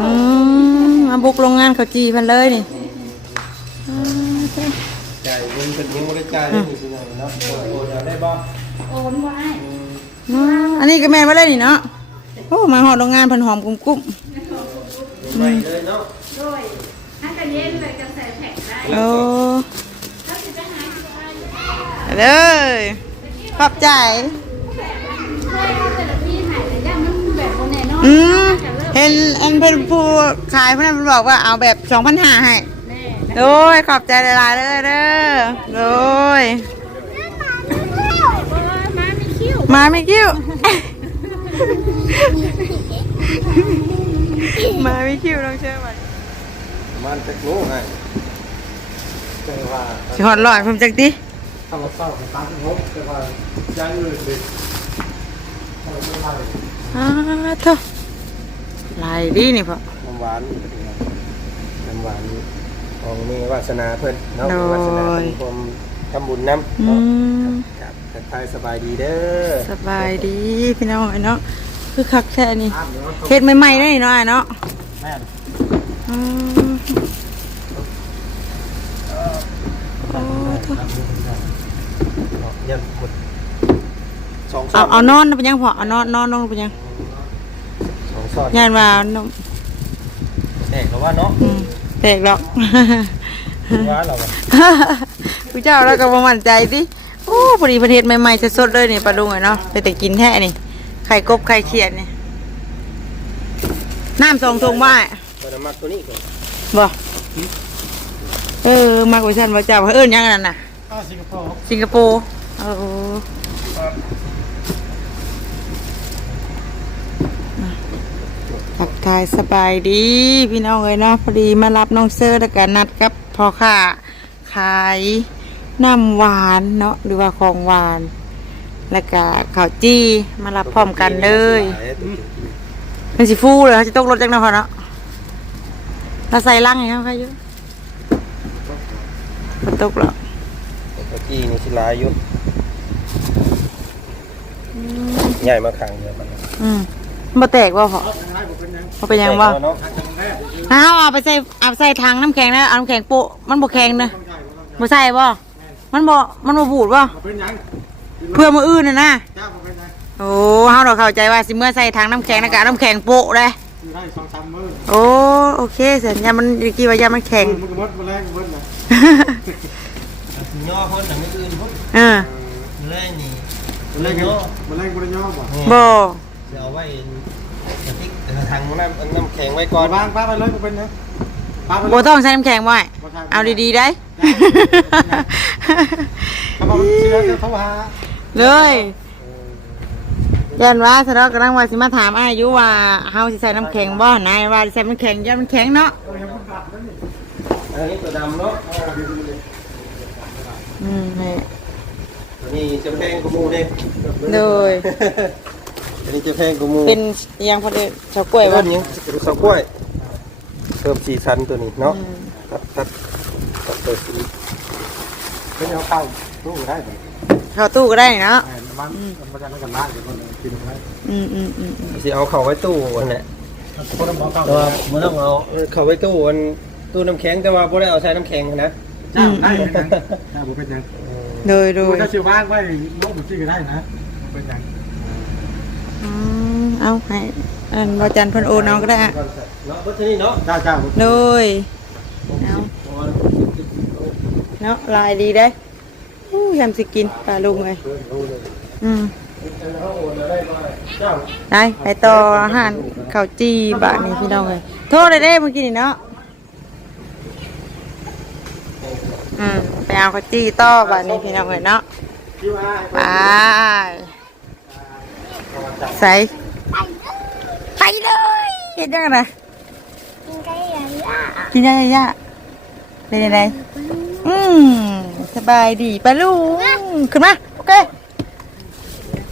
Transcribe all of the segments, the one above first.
อืมมาบุกโรงงานเขาจีเพันเลยนี่อ่าเจ้าจ่ายเงินเป็นยังไม่ได้จ่ายเลยสิเนาะเนาะโอ้โหเดี๋ยวได้บ่โอนไว้อ๋ออันนี้ก็แม่นมาเลยนี่เนาะโอ้มาหอดโรงงานเพันหอมกุ้มกุ้มไม่เลยเนาะด้วยถ้ากันเย็นเลยจะใส่แพ็คได้โอ้ถ้าจะไปหาที่บ้านเลยขอบใจ ใช่แต่ละที่หายแต่ย่ามันแบบคนแน่น อนอืมเห็นอันเพิ่นผู้ขายเพิ่นนบอกว่าเอาแบบสองพันห้าให้แน่โดยขอบใจหลายๆเลยเด้อโดยมาไม่คิ้วมาไม่กิ้วมาไม่กิ้วน้องเชื่อไหมมันจะโง่ไงใจว่าสิหอดลอยผมจักติถ้าเราเศร้ากับตาที่งบแต่ว่าย้ายเงินเลยถ้าเราไม่ได้อ้าเถอะ ลายดีนี่พ่อ น้ำหวานน้ำหวานของมีวาสนาเพิ่นเนาะมีวาสนาเป็นความทำบุญน้ำอืเนาะมครับทักทายสบายดีเด้อสบายดีพี่น้องเนาะคือคักแท้นี่เฮ็ดใหม่ๆได้นี่เนาะอ้ายเนาะแม่นอืมโอ้เถอะยันหมดสองเอาเอานอนเป็นยังพ่อเอานอนนอนลงเป็นยัง สองซอดย่านว่านมแตกแล้วว่าเนาะอืมแตกหรอก ว่าเราอะผู้เจ้าแล้วก็บ่มั่นใจดิโอ้พอดีประเทศใหม่ๆจะสดๆเลยนี่ปลาดุงอะเนาะไปแต่กินแท้นี่ไข่กบไข่เขียดนี่น้ำสองทงว่าเราจะมักตัวนี้ก่อนบ่เออมากกว่าฉันว่าเจ้าเอิ้นหยังอันนั้นน่ะอ้าวสิงคโปร์สิงคโปร์เออ ทักทายสบายดีพี่น้องเอ้ยเนาะพอดีมารับน้องเซอร์แล้วก็นัดกับพ่อค้าขายน้ำหวานเนาะหรือว่าของหวาน แล้วก็ข้าวจี้มารับพร้อมกันเลยเป็นสิฟูเลยเขาจะตกรถจังเนาะพอเนาะเราใส่ลังอย่างเงี้ยใครอยู่มันตกแล้วตัวจีนี่ชิลายอยู่ใหญ่มาขังเดียวกันอืมมัน บ่แตกว่าพอบ่เป็นหยังบ่เนาะเอาเอาไปใส่เอาไปใส่ถังน้ำแข็งนะเอาน้ำแข็งโปะมันบ่แข็งนะบ่ใส่บ่มันบ่มันบ่บูดบ่เพื่อมืออื่นน่ะนะเจ้าเป็นยังโอ้เฮาเราเข้าใจว่าสิเมื่อใส่ถังน้ำแข็งนะกะน้ำแข็งโปะเลยอยู่ได้โอ้โอเคสัญญามันกี่ว่ายามันแข็งมันมดมาแรงเบิ้ลนะย่อพ้นแต่ไม่อื่นพ้นเออแรงนี่แรงย่อมาแรงบริย่อบ่บ่เดี๋ยวไว้ ระติกทางน้ำน้ำแข็งไว้ก่อนวางป้าไปเลยก็เป็นนะป้าไปบ่ต้องใส่น้ำแข็งบ่ให้เอาดีๆได้ เขาบอกเชื่อเขาหาเลยยันว่าสะดอกกำลังว่าสิมาถามอายุว่าเฮาสิใส่น้ำแข็งบ่นายว่าสิใส่น้ำแข็งยันมันแข็งเนาะอันนี้ตัวดำเนาะอืมนี่ตัวนี้จะแพงกว่ามูเด้โดย อันนี้จะแพงกว่ามูเป็นอิหยังพอดีชาวกล้วยว่าว่านี้เป็นข้าวกล้วยเพิ่มสีสันตัวนี้เนาะตัดตัดตัดตัวสีเป็นเอาเข้าตู้ได้ไหมเข้าตู้ก็ได้เนาะ มันมันจะไม่กันมากเดี๋ยวคนกินได้อืมอืมอืมอืมสิเอาเข้าไว้ตู้อันนี้แต่ว่ามันต้องเอาเข้าไว้ตู้อันตู้น้ำแข็งแต่ว่าบ่ได้เอาใช้น้ำแข็งนะอืมได้อืมเป็นยังได้ผมเป็นยังโดยโดยถ้าชิวว่างไว้โน้ตผมชื่อก็ได้นะเป็นยัง อืมเอาให้อันวาจันทร์เพิ่นโอนเอาก็ได้อะเนาะบัดนี้เนาะเจ้าเจ้าโดยเอาเนาะลายดีได้อู้ยำสิกินปลาลุงเลยอืมเจ้าไปไปต่ออาหารข้าวจีบะนี่พี่น้องเลยโทษเลยเด้เมื่อกี้นี่เนาะอืมไปเอาข้าวจีต่อบะนี่พี่น้องเลยเนาะชิวว่าไป ใส่ไปเลยเห็นยังไงกินยังไงย่าเป็นยังไงอืมสบายดีปะลุงขึ้นมาโอเค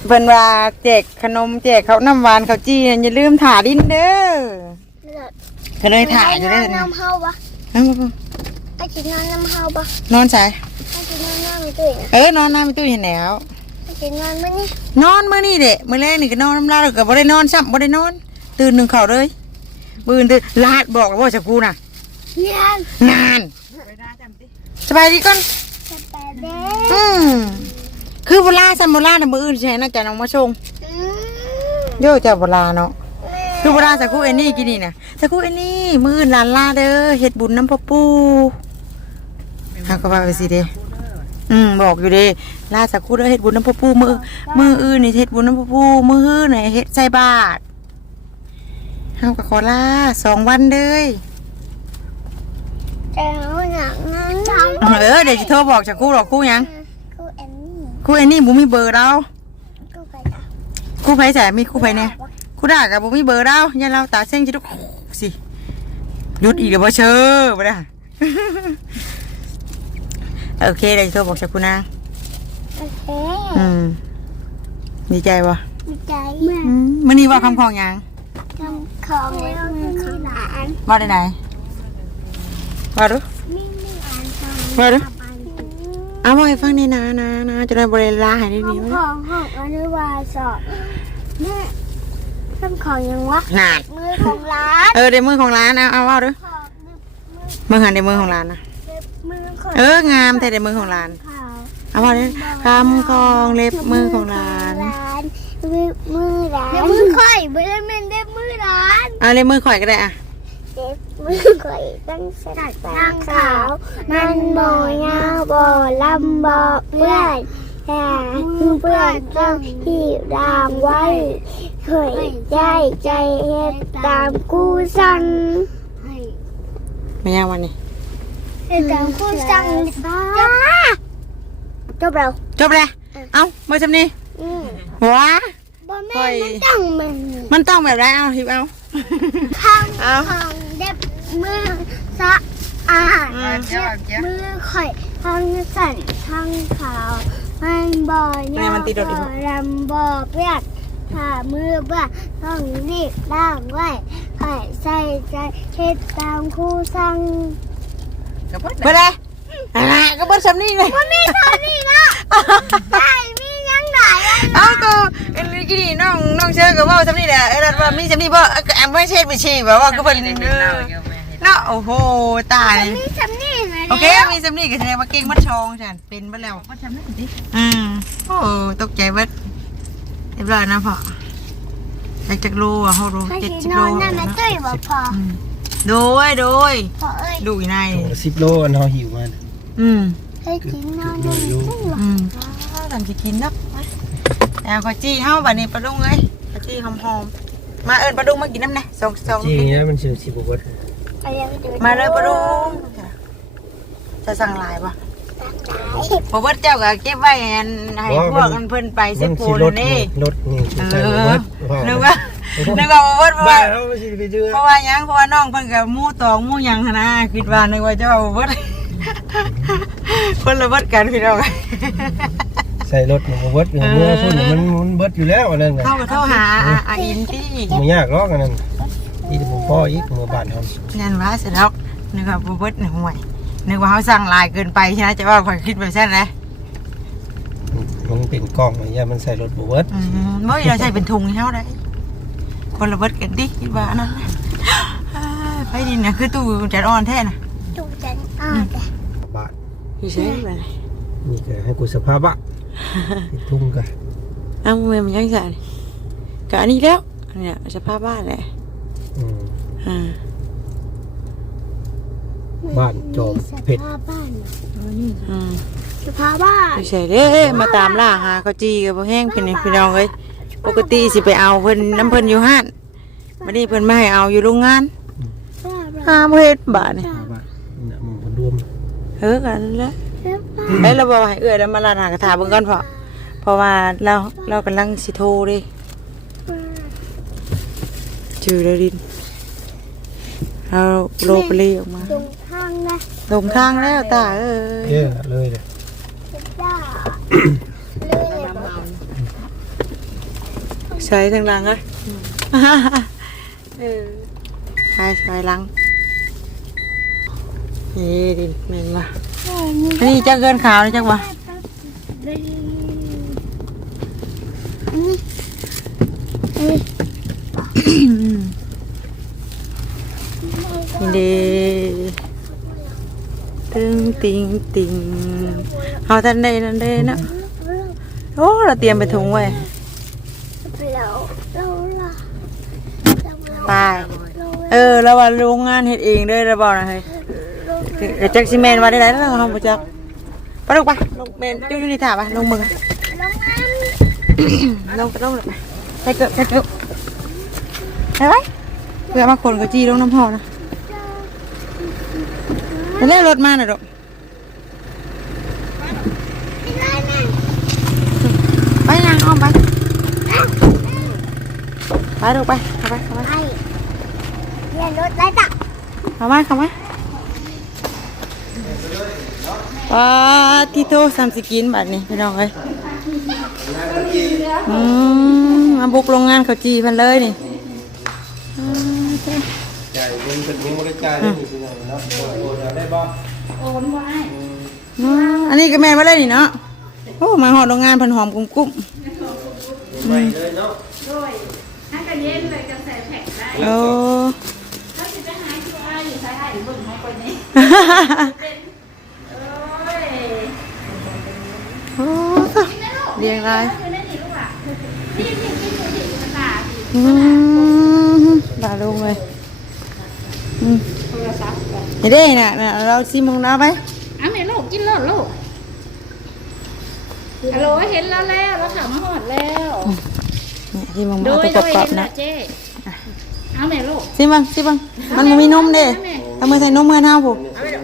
เพิ่นว่าแจกขนมแจกข้าวน้ำหวานข้าวจีอย่าลืมถ่าดินเด้อเพิ่นเลยถ่าอยู่เด้อนะน้ำเฮาปะเอามาไอ้กินน้ำน้ำเฮาปะนอนใส่ไอ้กินน้ำน้ำไม่ตื่นเออนอนน้ำไม่ตู้เห็นแล้วไอ้ กินน้ำมันนี่นอนมื้อนี้เด้มื้อแรกนี่ก็นอนน้ำลายแล้วก็บ่ได้นอนซ้ำบ่ได้นอน ตื่นหนึ่งเข่าเลยบืนตื่นลาดบอกว่าจะกูน่ะยังนานสบายดีก่อนจะไปเด้อืมคือโบราณสันโบราณน่ะมืออื่นใช่น่าจะน้องมาชงอืมโย่จะโบราณเนาะคือโบราณสักครู่เอ็นนี่กินนี่นะสักครู่เอ็นนี่มืออื่นหลานลาเด้อเฮ็ดบุญน้ำพ่อปู่เขาก็ว่าไปสิเด้อืมบอกอยู่เด้ ลาสักครู่เด้อเฮ็ดบุญน้ำพ่อปู่มือมืออื่นนี่เฮ็ดบุญน้ำพ่อปู่มืออื่นนี่เฮ็ดใส่บาตรเฮาก็ขอลาสองวันเด้ยแต่เอาหนังนั้นทำเออเดี๋ยวจะโทรบอกจากครู่หรอกครู่หยังกูเอ็นนี่ครู่เอ็นนี่บุมีเบอร์เรากูไปละครู่ไผแสมีครู่ไผเนี่ยครู่ด่ากับบุมีเบอร์เราอย่าเราตาเส้นจิทุกสิหยุดอีกเดี๋ยวบ่เชื่อบ่ได้ โอเคเดี๋ยวจะโทรบอกจากครู่นา งโอเคอืมดีใจบ่ดีใจเมื่ออืมมื้อนี้ว่าคำของหยังทำของเล็กมือของหลานว่าได้ไหนว่าดูมิ่งมิ่งอ่านของว่าดูอันเอามาให้ฟังนี่นะนะนะจะได้บ่ได้ลาให้ได้ขอดีงไหมของของอนุบาลสอบแม่ทำของยังวะนานมือของร้านเออเดี๋ยวมือของร้านเอาเอาว่าดูของมือมือหันเดี๋ยวมือของร้านนะมือของเอองามแต่เดี๋ยวมือของร้านขาว เอาว่าดิคำของเล็บมือของร้าน ร้านมือมือร้านมือข่อยมือมันได้มือร้านเอาเล็บมือข่อยก็ได้อะเด็บมือข่อยตั้งสตัดตั้งขาว มันบ่อยาวบ่ลำบ่เปื้อนแต่เปื้อนต้องที่รางไว้เคยใจใจเฮ็ดตามกูสั่งไม่ยากวันนี้ เฮ็ดตามกูสั่งจ้า จบแล้วจบเลยเอามาจำนี่อืมว้า บ่แม่ข่อยมันต้องมันมันต้องแบบไรเอาทิปเอา ข้างเอา ของเด็บมือสะอาดอืมเด็บมือข่อยทั้งสั่นทั้งขาว มันบ่อยแม่มันติดรถอีกบ่รำบ่เปียกถ้ามือบ้าต้องรีบล้างไว้ข่อยใส่ใจเฮ็ดตามครูสั่งไปเลยอะไร ก็เบิดจำนี่เลยบ่มีเท่านี้เนาะได้มียังไงอะเอาก็เอ็นกินี่น้องน้องเชื่อกับว่าจำนี่แหละเออแล้วว่ามีจำนี่บ่แอมไม่เช็ดไปชีแบบว่าก็เป็นเออเนาะโอ้โหตายมีสำนีไหมโอเคมีสำนีก็แสดงว่าเก่งมัดชองฉันเป็นมาแล้วมัดชำนี่ดิอืมโอ้ตกใจเบิดเรียบร้อยนะพ่อจากจากโลอะเขารู้ถ้าเจ็ดสิสิบนโลอนนั่นนะตุ้ยบ่พอโดยโดยพอเอ้ยดูอีนายโอ้สิบโลอันเฮาหิวมัน อืม ให้กินนอนนั่นนะตุ้ยบ่อืมทำสิกินเนาะแต่ขอจี้เฮาบัดนี้ปลาดุงเอ้ยขอจี้หอมๆมาเอิญปลาดุงมากินน้ำแน่สองสองจริงเนี่ยมันสิสิบ่เบิดเอายังจะมาเลยปลาดุงจะสั่งหลายปะพอเบิดเจ้าก็เก็บไว้อันให้พวกอันเพิ่นไปเซ็มันปูสินลดนี่ลดนี่สิเอใส่บ่อเบิดนึกว่านึกว่าบ่เบิดเพราะบ้าว่าเฮาสิไปเดือเพราะว่าหยังเพราะว่าน้องเพิ่นก็หมู่ตองหมู่หยังหั้นนะคิดว่านึกว่าเจ้าบ่เบิด คนละเบิดกันพี่น้องใส่รถนี่บ่เบิดเมื่อพุ่นน่ะมันมันเบิดอยู่แล้วอันนั้นน่ะเข้าก็โทรหาอะอะอินที่บ่ยากหรอกอันนั้นอีบ่พออีกหมู่บ้านเฮานั่นว่าเสร็จแล้วนึกว่าบ่เบิดห่วยนึกว่าเขาสั่งหลายเกินไปใช่ไหมจะว่าข่อยคิดแบบนั้นนะมันเป็นกล้องอย่ามันใส่รถบ่เบิดอืมบ่เราใช้เป็นถุงให้เฮาได้คนละเบิดกันดิคิดว่าอันนั้นนะอ่าไปดินน่ะคือตู้จัดอ่อนแท้น่ะตุ้ยจันอ้าวแต่บาท อยู่ใช่ไหมนี่ก็ให้กูสภาพะเป็นทุ่งก็เอ้าแม่มันยังสั่นก็อันนี้แล้วอันเนี้ยสภาพบ้านแหละอืมอ่าบ้านจอมเพชรสภาพบ้านอืมสภาพบ้านอยู่ใช่เด้มาตามล่าหาเขาจีกับบ่แห้งเป็นนี่พี่น้องเอ้ยปกติสิไปเอาเพิ่นน้ำเพิ่นอยู่ห้านบัดนี้เพิ่นมาให้เอาอยู่โรงงานห้ามเฮ็ดบาดนี่สภาพะนี่นะหมึงคนรวม เออกันแล้วเอ้ยเราบอกให้เอื้อแล้วมาลาหากระถาเบิ่งก่อนเพราะเพราะว่าเราเรากำลังสิโทรเดิจือแล้วดินเราโลไปเลยออกมาตรงทางนะลงทางแล้วตาเอ้ยเยอะเลยเลยจ้าเลยบอกใช้ทางหลังอะเออใช่ใช่หลัง นี่ดินแม่นว่ะอันนี้จะเกินขาวเลยจักวะนี่นี่เดตึงติงติงเฮาทันได้นั่นเด้นะโอ้เราเตรียมไปถุงไว้เราเราล่ะไปเออแล้วว่าโรงงานเฮ็ดเองด้อแล้วบ่นะเฮ้ย เดี๋ยวจักสิแม่นว่าได้ๆแล้วเฮาบ่จักไปลูกไปลงแม่นอยู่นี่ท่าไปลงมือลงไปลงเลยไปไปเกิดไปเกิดไปไว้เพื่อมาคนก็จี้ลงน้ำพอนะไปเล่รถมาหน่อยลูกไปนางอ้อมไปไปลูกไปเข้าไปเข้าไปไอ้เรียนรถได้จ้ะเข้ามาเข้ามา ว้าที่โตสามสิกินบัดนี้พี่น้องเอ้ยอืมมาบุกโรงงานเขาจีเพันเลยนี่อ่าเจ้าจ่ายเงินเป็นยังบ่ได้จ่ายเลยนี่พี่น้องเนาะโอนโอนเอาได้บ่โอนไว้อ๋ออันนี้ก็แม่นมาเลยนี่เนาะโอ้มาหอดโรงงานเพันหอมกุ้มกุ้มไม่เลยเนาะด้วยถ้ากระเย็นเลยจะใส่แพ็คได้โอ้ถ้าจะไปหาคิวอาร์อยู่ใช้ได้หรือเบิ่งให้คนนี้เป็นโอ้ย โอ้ เรียงรายคือนั่นนี่ลูกอะนี่นี่นี่นี่นี่ภาษาสิอืมด่าลงเลยอืมโทรศัพท์กันเห็นได้น่ะน่ะเราซิมของเราไปอันไหนลูกกินแล้วลูกฮัลโหลเห็นแล้วแล้วเราถามมาหอดแล้วนี่ซิมของโดเรายตัวโดกรอยบเห็นๆแล้นะวเจ๊เอาไหนลูกซิบังซิบังมันบ่มีนมเด้เอามือใส่นมมือเท้าผม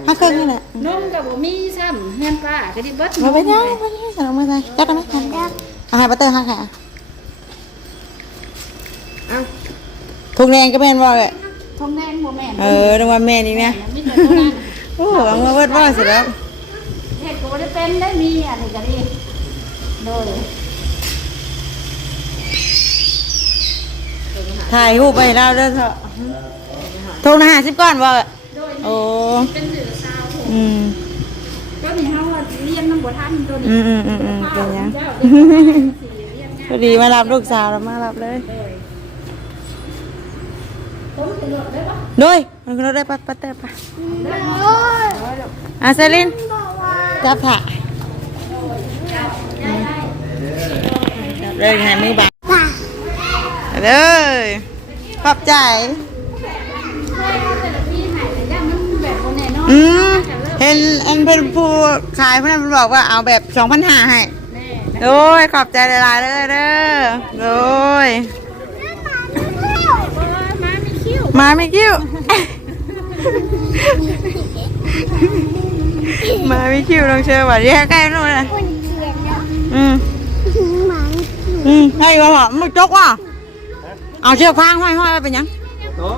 ฮักเครื่องนี่แหละนมกับบ่มีซ้ำเฮียนป้าก็ดิเบิดเราไปยังไปยังใส่นมมือใส่จักกันไหมอาหารปัตเตอร์ฮักค่ะทุกแดงก็เป็นว่าเลยทองแดงบ่แม่นเออนึกว่าแม่นี่เนี่ยมีแต่ตัวนั้นโอ้เอามาเวิร์ดว่าเสร็จแล้วเฮ็ดก็บ่ได้เป็นได้มีอันนี้ก็ดีโดยถ่ายรูปไปให้เราเด้อเถอะทุกนะห้าสิบก้อนว่าโดยโอ้เป็นสื่ อสาวผมอืมก็นี่เฮาว่าเรียนนำบ่ทันตัวนี้อืมอืมอืมอืมเป็นยังเจ้าเด็กสิเรียนพอดีมารับลูกสาวแล้วมารับเลยผมสิโดดได้บ่โดยมันก็ได้ปัตปัตเตอร์ปะโอ้ยอาเซลินจับถ่าเลยให้มือบาป่ะเลยขอบใจแต่ละพี่ให้แต่ย่ามันแบบบ่แน่นอนอืมเห็นอันเป็นผู้ขายเพื่อนนบอกว่าเอาแบบสองพันห้าให้แน่โดยขอบใจหลายๆเลยเด้อโดยมาไม่คิ้วมาไม่คิวมาไม่คิวลองเชิญว่าแยกใกล้นู่นเลยคนเขียนแล้วอืมหมันอืมให้ว่าหอมมึงจกว่ะเอาเชือกฟางห้อยห้อยไปเป็นหยังเนาะ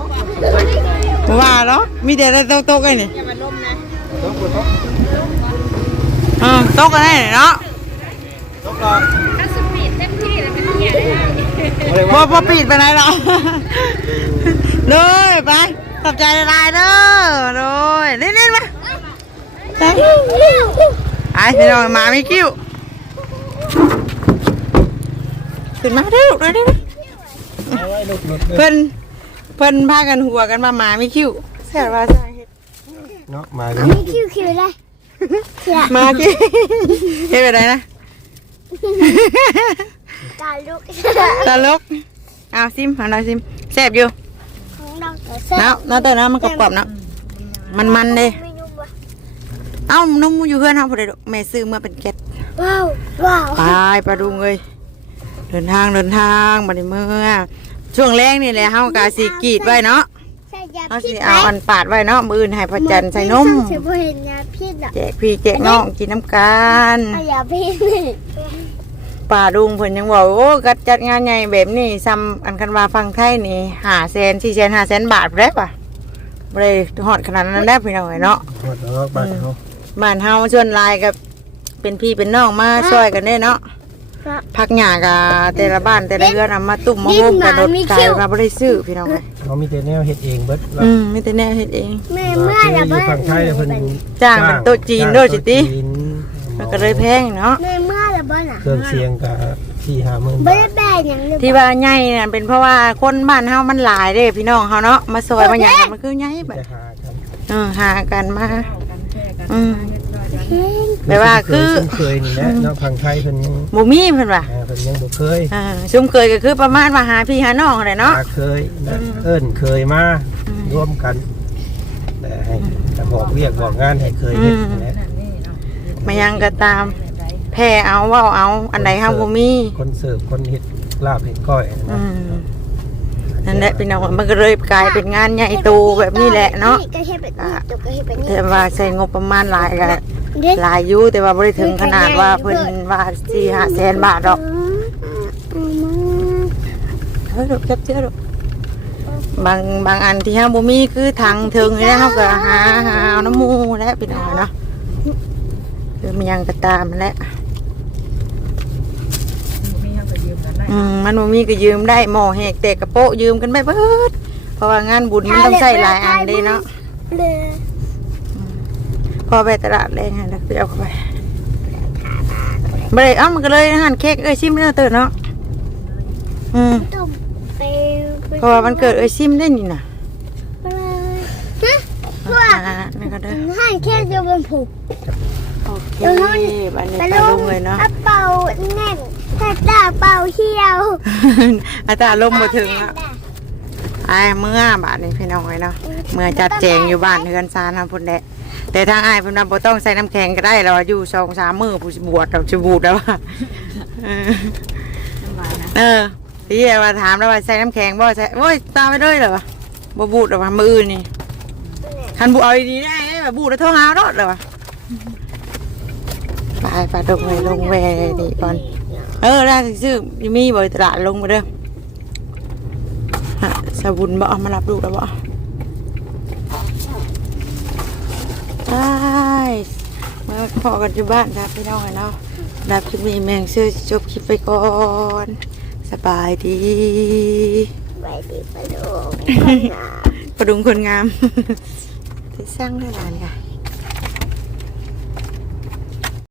บ่ว่าเหรอมีแต่อะไรโตๆกันนี่ต้ องกดต้องอ่าโตกันได้เนาะต้องรอถ้าสปีดเต็มที่แล้วเป็นเกียร์ได้อะไรบ่วะบ่ปิดไปไหนหรอกเลยไปขอบใจลายเด้อเลยเล่นๆมาไปไอ้พี่น้องมาไม่คิวขึ้นมาเด้อเด้อเอาไว้ลูกรถเลยเพิ่นเพิ่นพากันหัวกันมาหมาไม่คิวแซ่บว่าใช่ เฮ็ดเนาะมาเลยมีคิวคิวเลยเขียนมาคิวเฮ็ดไปไหนนะกาลูกตลกเอาซิมเอาหน่อยซิมแซ่บอยู่ของดอกเตอร์เซ่เนาะเนาะเตอเนาะมันกรอบๆเนาะมันมันๆเด้ไม่นุ่มว่ะเอ้านุ่มอยู่เพื่อนเฮาพอดีดอกแม่ซื้อมาเป็นแก๊สว้าวว้าวไปปลาดุงเอ้ยเดินทางเดินทางบัดนี้เมื่อช่วงแรกนี่แหละเฮากะสิกรีดไว้เนาะ ใส่ยาเฮาพิสิษเอาอันปาดไว้เนาะมื้ออื่นให้พ่อจันใส่นมเฉพาะเห็นยาพิษอะแจกพี่แจกน้องกินน้ำกันเอายาพิษนี่ป่าดุงเพิ่นยังบอกโอ้กัดจัดงานใหญ่แบบนี้ซ้ำอันคันว่าฟังไทยนี่หาแสนสี่แสนห้าแสนบาทได้ป่ะบ่ได้ฮอดขนาดนั้นได้พี่น้องเอ้ยเนาะกดแล้วบ้านเขาบ้านเฮาส่วนหลายกับเป็นพี่เป็นน้องมาช่วยกันเด้เนาะ พักหญ้ากับแต่ละบ้านแต่ละเรือนเอามาตุ่มมาโฮมกันรถตายมาบ่ได้ซื้อพี่น้องเอ้ยเขามีแต่แนวเฮ็ดเองเบิดแล้วอืมมีแต่แนวเฮ็ดเอง แม่เมื่อคือละอยู่เบิ้ฝั่งไทยเนี่ยเพิ่นจ้างเป็นโต๊ะจีนโด้วยสิติจีนมันก็เลยแพงเนาะแม่เมื่อละเบิ้อะเครื่องเสียงกับที่หาหมื่นไม่บาได้ทแบ่งอย่างเดียวที่ว่าใหญ่น่ะเป็นเพราะว่าคนบ้านเฮามันหลายเด้พี่น้องเฮาเนาะมาซอยมาหยังกันมันคือใหญ่แบบจะหาใช่เออหากันมาเข้ากันแค่กันอืมเรียบร้อย แล้วเฮ้ยแปลว่าคือซุ่มเคยนี่แหละเนาะพังไทยเพิ่นยังบ่มีเพิ่นว่าอ่าเพิ่นยังบ่เคยอ่าซุมเคยก็คือประมาณว่าหาพี่หาน้องแหละเนาะอาเคยนะเอิ้นเคยมาร่วมกันแต่ให้แต่บอกเรียกบอกงานให้เคยเฮ็ดนั่นแหละนั่นนี่เนาะมายังก็ตามแพ้เอาเว้าเอาอันใดเฮาบ่มี คนเสิร์ฟคนเฮ็ดลาบเฮ็ดก้อยอืนะมนั่นแหละพี่น้องมันก็เลยกลายเป็นงานใหญ่โตแบบนี้แหละเนาะก็เฮ็ดแบบนี้ตัวก็เฮ็ดแบบนี้แต่ว่าใช้งบประมาณหลายก็ เด็ดหลายอยู่แต่ว่าบ่ได้ถึงขนาดว่าเพิ่นว่า4 5แสนบาทดอกเฮ้ยลูกเก็บเจ้าลูกบางบางอันที่เฮาบ่มีคือทางถึงนี่เฮาก็หาหาเอาน้ำหมูแหล้วพี่น้องเนาะคือมันยังก็ตามนั่นแหละมีให้ไปยืมกันได้อืมมันบ่มีก็ยืมได้หม้อแหกแตกกระโปะยืมกันไปเบิดเพราะว่างานบุญมันต้องใช้หลายอันเด้เนาะเลย พอไปตลาดแรงให้แล้วไปเอาเข้าไปบ่ได้เอ้ามันก็เลยอาหารเค้กเอ้ยชิมเด้อเติร์เนาะอืมต้มไปเพราะว่ามันเกิดเอ้ยชิมได้นี่น่ะไปเลยฮะพวกอ่านี่ก็เด้อให้แค่เดียวบนผูก โอเคบัดนี้ไปไปลลงงเลยเนาะอัปเป่าแน่นถ้าตาเป่าเที่ยวอาตาลงมาถึงแล้วไอ้ายเมื่อบาทนี้พี่น้องเอ้ยเนาะ เมื่อจัดแจงอยู่บ้านเฮือนซานทำพุ่นแหละ แต่ทางอ้ายเพุ่นน่ะบ่ต้องใส่น้ำแข็งก็ได้แล้วอยู่สองสามมื้อผู้สิบวชเราจะบูดแล้วว่าเออน้ำลายนะเออพี่ว่าถามแล้วว่าใส่น้ำแข็งบ่ใส่โอ้ยตามไปเลยเหรอวะบ่บูดหรอวะมืออื่นนี่คันบูเอาดีๆได้แบบบูดแล้วโทรหารถเหรอวะไปไปลงเลยลงแวนี่ก่อน เออได้ซื้อมีบ่ตลาดลงมาเด้อฮะสบุญบ่เอามารับลูกแล้วบ่ ได้มาพอกันอยู่บ้านครับพี่น้องเนาะรับคลิปนี้แมงซื้อจบคลิปไปก่อน สบายดีไปดีไปดูประดุงคนงามไปสร้างได้หลานค่ะ